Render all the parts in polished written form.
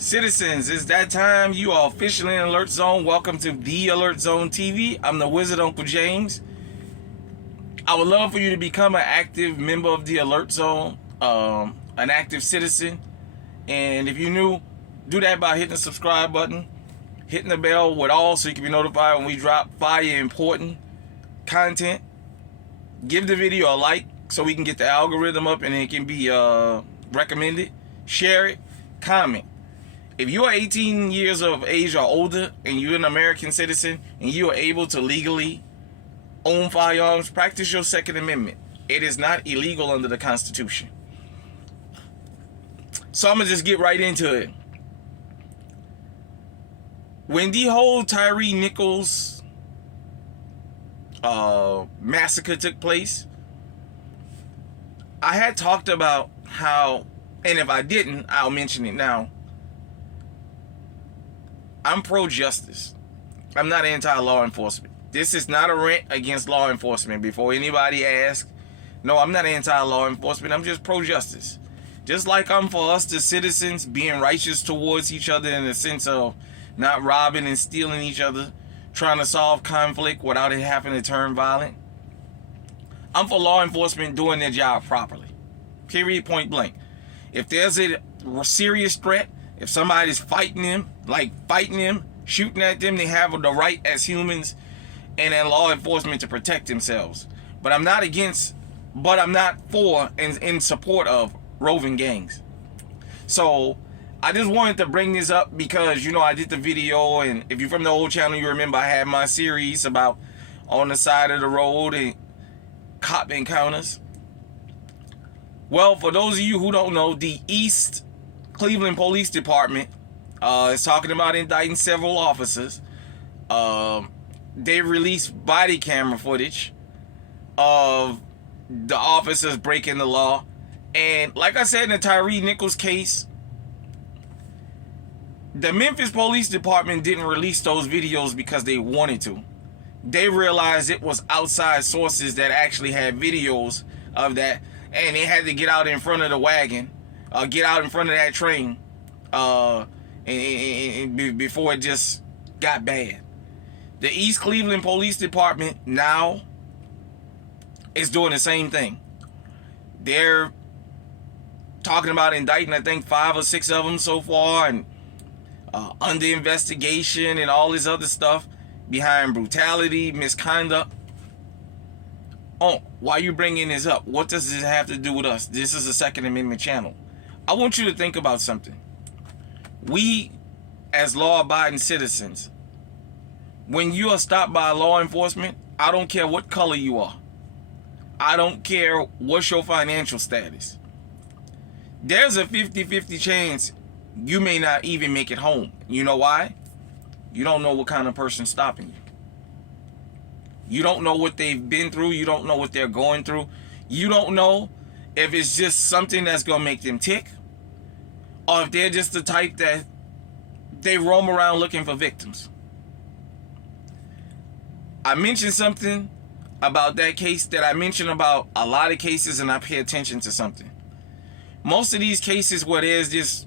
Citizens, it's that time. You are officially in Alert Zone. Welcome to the Alert Zone TV. I'm the Wizard Uncle James. I would love for you to become an active member of the Alert Zone, an active citizen. And if you're new, do that by hitting the subscribe button, hitting the bell with all so you can be notified when we drop fire important content. Give the video a like so we can get the algorithm up and it can be recommended. Share it, comment. If you are 18 years of age or older and you're an American citizen and you are able to legally own firearms, practice your Second Amendment. It is not illegal under the Constitution. So I'm going to just get right into it. When the whole Tyre Nichols massacre took place, I had talked about how, and if I didn't, I'll mention it now, I'm pro-justice. I'm not anti-law enforcement. This is not a rant against law enforcement. Before anybody asks, no, I'm not anti-law enforcement. I'm just pro-justice. Just like I'm for us, the citizens, being righteous towards each other in the sense of not robbing and stealing each other, trying to solve conflict without it having to turn violent. I'm for law enforcement doing their job properly. Period, point blank. If there's a serious threat, if somebody's fighting them, shooting at them, they have the right as humans and in law enforcement to protect themselves. But I'm not for and in support of roving gangs. So I just wanted to bring this up because, you know, I did the video, and if you're from the old channel, you remember I had my series about on the side of the road and cop encounters. Well, for those of you who don't know, the East Cleveland Police Department is talking about indicting several officers. They released body camera footage of the officers breaking the law. And like I said in the Tyre Nichols case, the Memphis Police Department didn't release those videos because they wanted to. They realized it was outside sources that actually had videos of that, and they had to get out in front of the wagon, get out in front of that train, and before it just got bad. The East Cleveland Police Department now is doing the same thing. They're talking about indicting, I think, 5 or 6 of them so far, and under investigation and all this other stuff behind brutality, misconduct. Oh, why are you bringing this up? What does this have to do with us? This is a Second Amendment channel. I want you to think about something. We, as law-abiding citizens, when you are stopped by law enforcement, I don't care what color you are. I don't care what's your financial status. There's a 50-50 chance you may not even make it home. You know why? You don't know what kind of person's stopping you. You don't know what they've been through. You don't know what they're going through. You don't know if it's just something that's going to make them tick, or if they're just the type that they roam around looking for victims. I mentioned something about that case that I mentioned about a lot of cases, and I pay attention to something. Most of these cases where there's this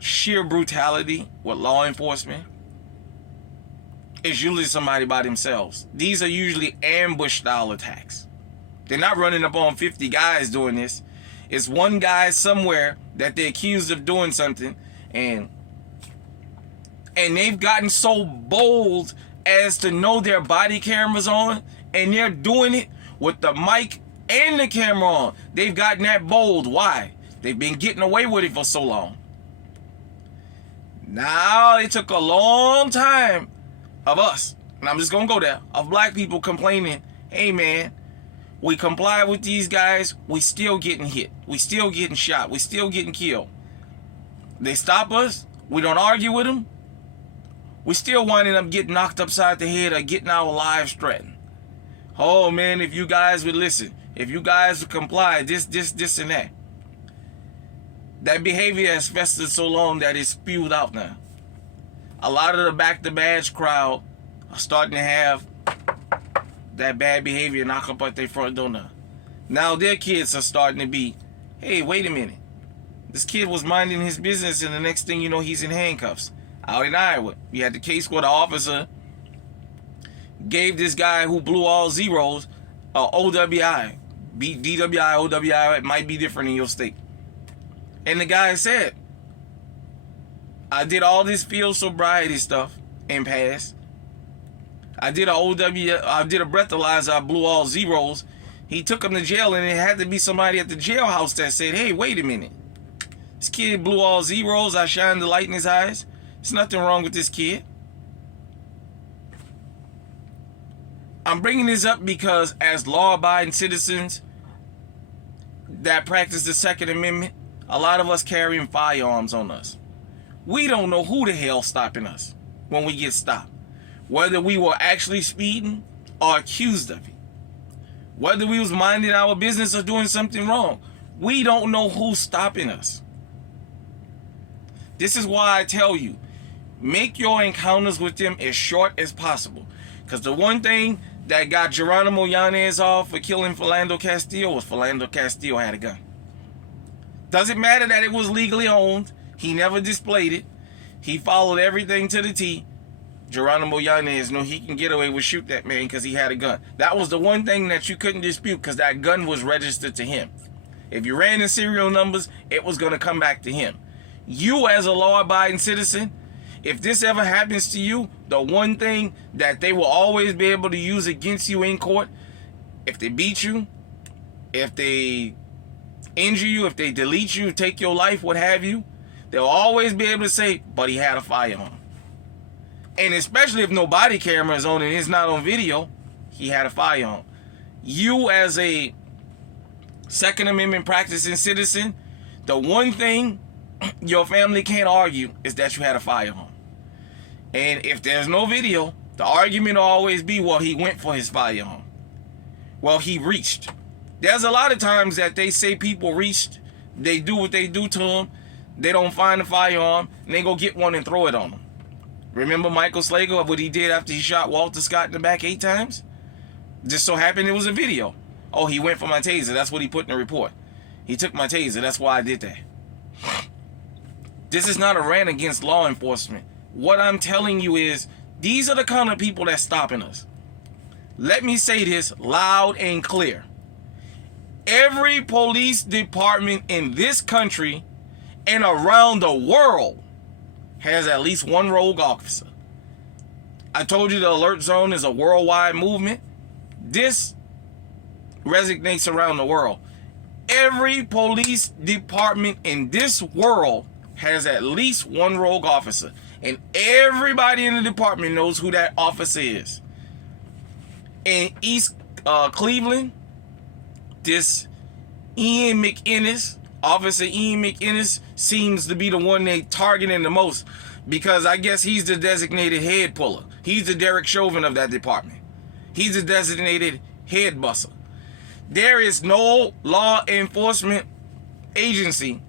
sheer brutality with law enforcement, it's usually somebody by themselves. These are usually ambush style attacks. They're not running up on 50 guys doing this. It's one guy somewhere that they're accused of doing something, and they've gotten so bold as to know their body cameras on, and they're doing it with the mic and the camera on. They've gotten that bold. Why? They've been getting away with it for so long. Now it took a long time of us, and I'm just gonna go there, of black people complaining, hey man, we comply with these guys, we still getting hit, we still getting shot, we still getting killed. They stop us, we don't argue with them, we still winding up getting knocked upside the head or getting our lives threatened. Oh man, if you guys would listen, if you guys would comply, this and that. That behavior has festered so long that it's spewed out now. A lot of the back to badge crowd are starting to have that bad behavior knock up at their front door now. Now their kids are starting to be, hey, wait a minute. This kid was minding his business, and the next thing you know, he's in handcuffs. Out in Iowa, you had the case where the officer gave this guy who blew all zeros OWI. DWI, OWI, it might be different in your state. And the guy said, I did all this field sobriety stuff and passed. I did a breathalyzer, I blew all zeros. He took him to jail, and it had to be somebody at the jailhouse that said, hey, wait a minute. This kid blew all zeros, I shined the light in his eyes. There's nothing wrong with this kid. I'm bringing this up because as law-abiding citizens that practice the Second Amendment, a lot of us carrying firearms on us. We don't know who the hell's stopping us when we get stopped. Whether we were actually speeding or accused of it. Whether we was minding our business or doing something wrong. We don't know who's stopping us. This is why I tell you, make your encounters with them as short as possible. Because the one thing that got Geronimo Yanez off for killing Philando Castillo was Philando Castillo had a gun. Doesn't matter that it was legally owned. He never displayed it. He followed everything to the T. Geronimo Yanez knew he can get away with shoot that man because he had a gun. That was the one thing that you couldn't dispute because that gun was registered to him. If you ran the serial numbers, it was going to come back to him. You as a law-abiding citizen, if this ever happens to you, the one thing that they will always be able to use against you in court, if they beat you, if they injure you, if they delete you, take your life, what have you, they'll always be able to say, but he had a firearm. And especially if no body camera is on and it's not on video, he had a firearm. You as a Second Amendment practicing citizen, the one thing your family can't argue is that you had a firearm. And if there's no video, the argument will always be, well, he went for his firearm. Well, he reached. There's a lot of times that they say people reached, they do what they do to them, they don't find the firearm, and they go get one and throw it on them. Remember Michael Slager, what he did after he shot Walter Scott in the back 8 times? Just so happened it was a video. Oh, he went for my taser. That's what he put in the report. He took my taser. That's why I did that. This is not a rant against law enforcement. What I'm telling you is, these are the kind of people that's stopping us. Let me say this loud and clear. Every police department in this country and around the world has at least one rogue officer. I told you the alert zone is a worldwide movement. This resonates around the world. Every police department in this world has at least one rogue officer. And everybody in the department knows who that officer is. In East Cleveland, this Ian McInnes, Officer Ian McInnes, seems to be the one they targeting the most because I guess he's the designated head puller. He's the Derek Chauvin of that department. He's the designated head busser. There is no law enforcement agency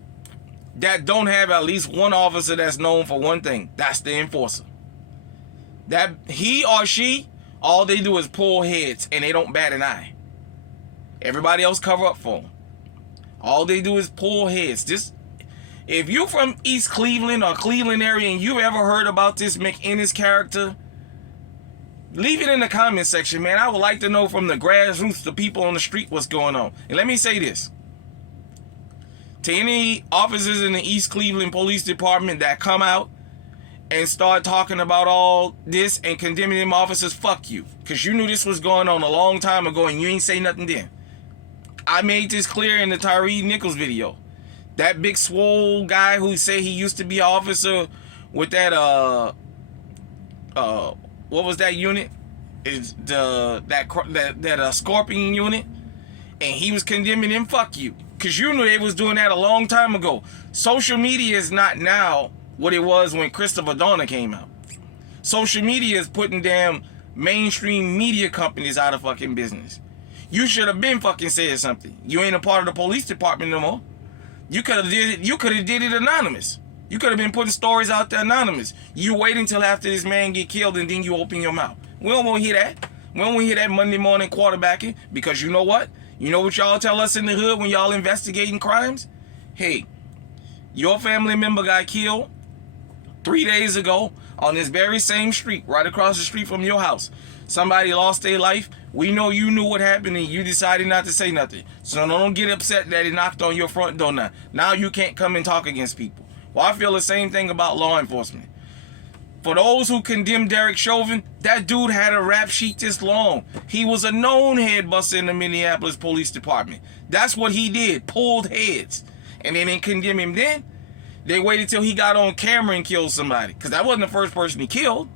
that don't have at least one officer that's known for one thing. That's the enforcer. That he or she, all they do is pull heads and they don't bat an eye. Everybody else cover up for them. All they do is pull heads. If you're from East Cleveland or Cleveland area and you've ever heard about this McInnes character, leave it in the comment section, man. I would like to know from the grassroots, the people on the street, what's going on. And let me say this. To any officers in the East Cleveland Police Department that come out and start talking about all this and condemning them officers, fuck you. Because you knew this was going on a long time ago and you ain't say nothing then. I made this clear in the Tyree Nichols video. That big swole guy who say he used to be an officer with that what was that unit? Is that Scorpion unit? And he was condemning them, fuck you. Because you knew they was doing that a long time ago. Social media is not now what it was when Christopher Dorner came out. Social media is putting damn mainstream media companies out of fucking business. You should have been fucking said something. You ain't a part of the police department no more. You could have did it anonymous. You could have been putting stories out there anonymous. You wait until after this man get killed and then you open your mouth. We don't want to hear that. We don't want to hear that Monday morning quarterbacking because you know what? You know what y'all tell us in the hood when y'all investigating crimes? Hey, Your family member got killed 3 days ago on this very same street, right across the street from your house. Somebody lost their life. We know you knew what happened and you decided not to say nothing. So don't get upset that it knocked on your front door now. Now you can't come and talk against people. Well, I feel the same thing about law enforcement. For those who condemn Derek Chauvin, that dude had a rap sheet this long. He was a known head buster in the Minneapolis Police Department. That's what he did, pulled heads. And they didn't condemn him then. They waited till he got on camera and killed somebody, because that wasn't the first person he killed.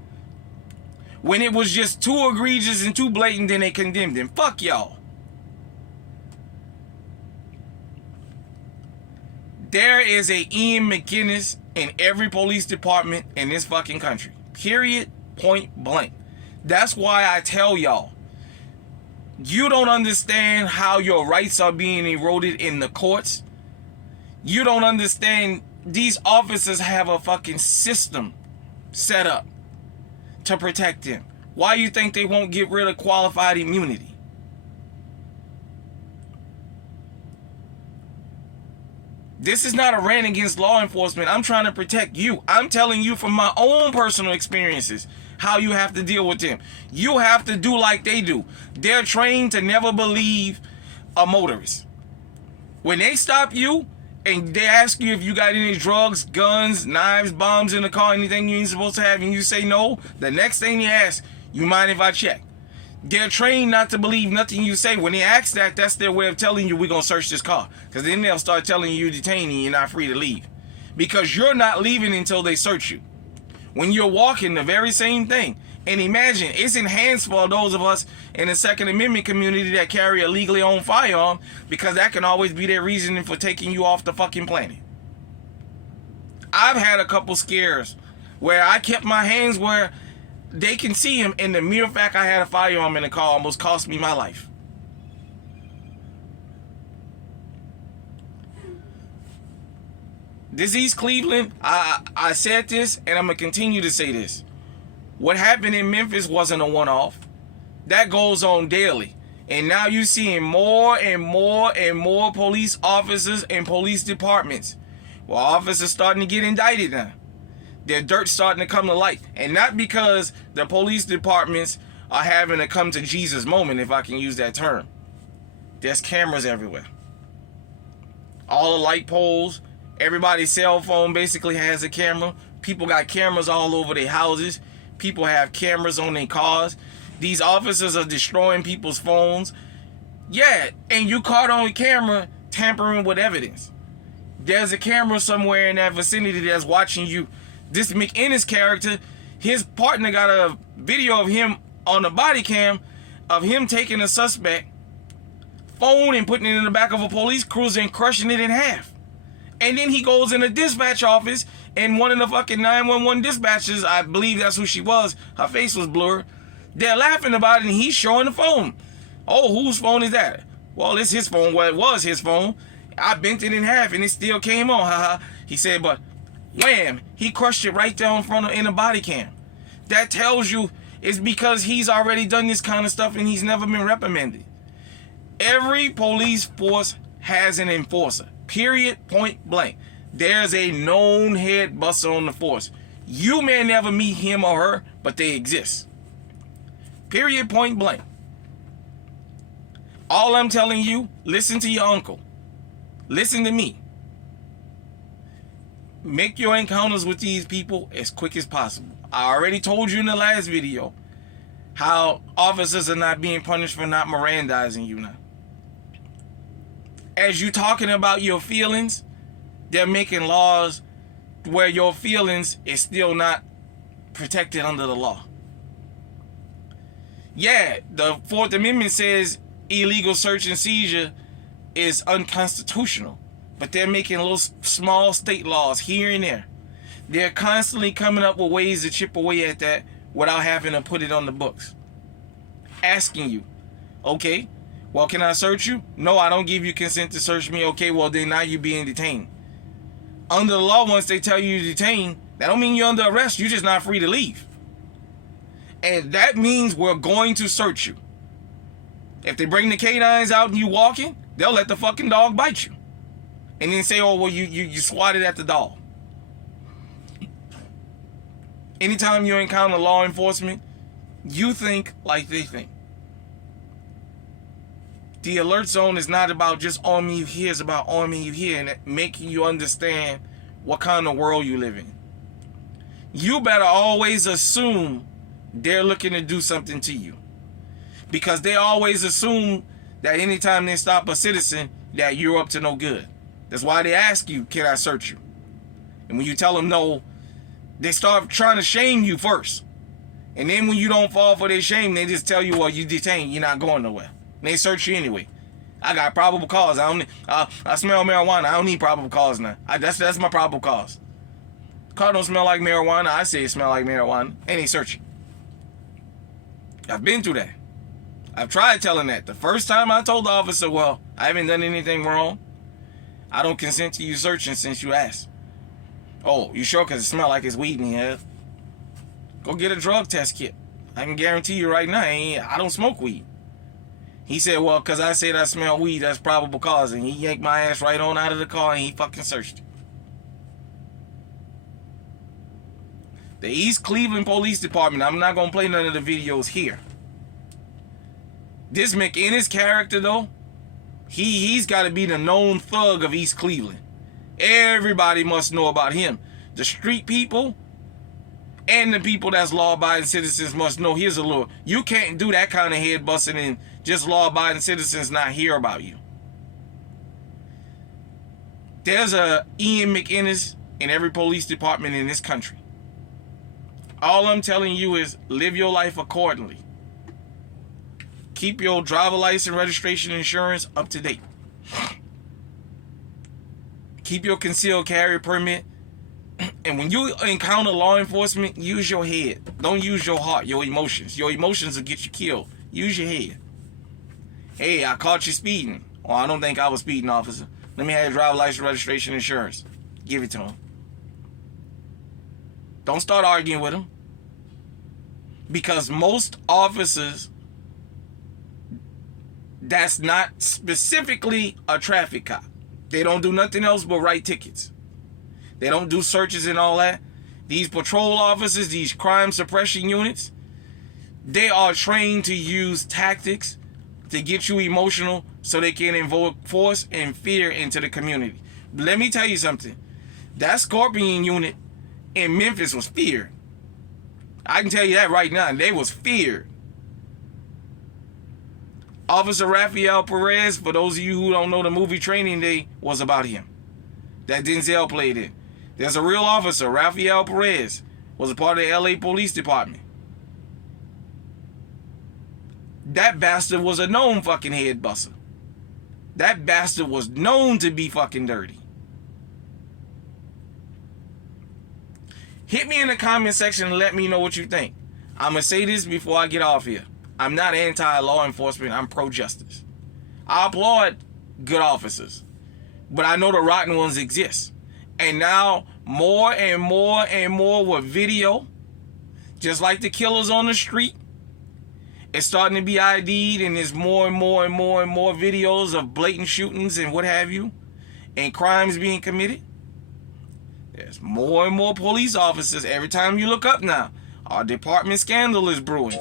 When it was just too egregious and too blatant, then they condemned him. Fuck y'all. There is a Ian McGinnis in every police department in this fucking country. Period. Point blank. That's why I tell y'all, you don't understand how your rights are being eroded in the courts. You don't understand these officers have a fucking system set up to protect them. Why you think they won't get rid of qualified immunity? This is not a rant against law enforcement. I'm trying to protect you. I'm telling you from my own personal experiences how you have to deal with them. You have to do like they do. They're trained to never believe a motorist. When they stop you and they ask you if you got any drugs, guns, knives, bombs in the car, anything you ain't supposed to have, and you say no, the next thing they ask, you mind if I check? They're trained not to believe nothing you say. When they ask that, that's their way of telling you we're going to search this car. Because then they'll start telling you you're detained and you're not free to leave. Because you're not leaving until they search you. When you're walking, the very same thing. And imagine, it's enhanced for those of us in the Second Amendment community that carry a legally owned firearm, because that can always be their reasoning for taking you off the fucking planet. I've had a couple scares where I kept my hands where they can see him, and the mere fact I had a firearm in the car almost cost me my life. This East Cleveland, I said this, and I'm going to continue to say this. What happened in Memphis wasn't a one-off. That goes on daily. And now you're seeing more and more and more police officers and police departments. Well, officers starting to get indicted now. Their dirt's starting to come to light. And not because the police departments are having a come to Jesus moment, if I can use that term. There's cameras everywhere. All the light poles, everybody's cell phone basically has a camera. People got cameras all over their houses. People have cameras on their cars. These officers are destroying people's phones. Yeah, and you caught on camera tampering with evidence. There's a camera somewhere in that vicinity that's watching you. This McInnes character, his partner got a video of him on the body cam of him taking a suspect phone and putting it in the back of a police cruiser and crushing it in half. And then he goes in the dispatch office, and one of the fucking 911 dispatchers, I believe that's who she was, her face was blurred, they're laughing about it, and he's showing the phone. Oh, whose phone is that? Well, it's his phone. Well, it was his phone. I bent it in half, and it still came on. Haha. He said, but wham, he crushed it right there in front of in the body cam. That tells you it's because he's already done this kind of stuff and he's never been reprimanded. Every police force has an enforcer. Period. Point blank. There's a known head buster on the force. You may never meet him or her, but they exist. Period. Point blank. All I'm telling you, listen to your uncle. Listen to me. Make your encounters with these people as quick as possible. I already told you in the last video how officers are not being punished for not Mirandizing you now. As you talking about your feelings, they're making laws where your feelings is still not protected under the law. Yeah, the Fourth Amendment says illegal search and seizure is unconstitutional. But they're making little small state laws here and there. They're constantly coming up with ways to chip away at that without having to put it on the books. Asking you, okay, well, can I search you? No, I don't give you consent to search me. Okay, well, then now you're being detained. Under the law, once they tell you you're detained, that don't mean you're under arrest. You're just not free to leave. And that means we're going to search you. If they bring the canines out and you walking, they'll let the fucking dog bite you. and then say, oh, well, you swatted at the dog. Anytime you encounter law enforcement, you think like they think. The alert zone is not about just arming you here, it's about arming you here and making you understand what kind of world you live in. You better always assume they're looking to do something to you. Because they always assume that anytime they stop a citizen, that you're up to no good. That's why they ask you, can I search you? And when you tell them no, they start trying to shame you first. And then when you don't fall for their shame, they just tell you, well, you detained, you're not going nowhere. And they search you anyway. I got probable cause. I smell marijuana. I don't need probable cause now. That's my probable cause. Car don't smell like marijuana. I say it smell like marijuana. And they search you. I've been through that. I've tried telling that. The first time I told the officer, well, I haven't done anything wrong. I don't consent to you searching since you asked. Oh, you sure? Because it smells like it's weed in here. Go get a drug test kit. I can guarantee you right now, I don't smoke weed. He said, well, because I said I smell weed, that's probable cause. And he yanked my ass right on out of the car and he fucking searched it. The East Cleveland Police Department, I'm not going to play none of the videos here. This McInnes character, though, he's got to be the known thug of East Cleveland. Everybody must know about him. The street people and the people that's law-abiding citizens must know here's a little. You can't do that kind of head busting and just law-abiding citizens not hear about you. There's a Ian McInnes in every police department in this country. All I'm telling you is live your life accordingly. Keep your driver license, registration, insurance up to date. Keep your concealed carry permit. And when you encounter law enforcement, use your head. Don't use your heart, your emotions. Your emotions will get you killed. Use your head. Hey, I caught you speeding. Oh, I don't think I was speeding, officer. Let me have your driver license, registration, insurance. Give it to him. Don't start arguing with him. Because most officers, that's not specifically a traffic cop. They don't do nothing else but write tickets. They don't do searches and all that. These patrol officers, these crime suppression units, they are trained to use tactics to get you emotional so they can invoke force and fear into the community. But let me tell you something. That Scorpion unit in Memphis was feared. I can tell you that right now. They was feared. Officer Rafael Perez, for those of you who don't know, the movie Training Day was about him. That Denzel played in. There's a real officer, Rafael Perez, was a part of the LA Police Department. That bastard was a known fucking head buster. That bastard was known to be fucking dirty. Hit me in the comment section and let me know what you think. I'm going to say this before I get off here. I'm not anti-law enforcement. I'm pro-justice. I applaud good officers. But I know the rotten ones exist. And now more and more and more with video, just like the killers on the street, it's starting to be ID'd, and there's more and more and more and more videos of blatant shootings and what have you, and crimes being committed. There's more and more police officers. Every time you look up now, our department scandal is brewing.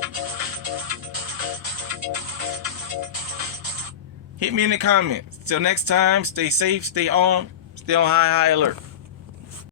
Hit me in the comments. Till next time, stay safe, stay on high alert.